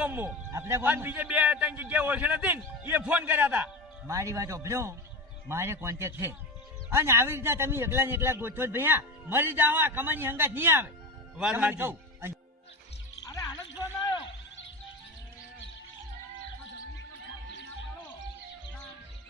ગામમાં. આપણે અને બીજે 2-3 જગ્યાએ ઓળખી નથી ને એ ફોન કર્યા હતા. મારી વાત ઓભળો, મારે કોન્ટેક્ટ છે અને આવી રીતના તમે એકલા ને એકલા ગોઠવો ભૈયા મરી જાઓ, આ કમાની હંગાત નહીં આવે. વાત તમને સાચી. કહું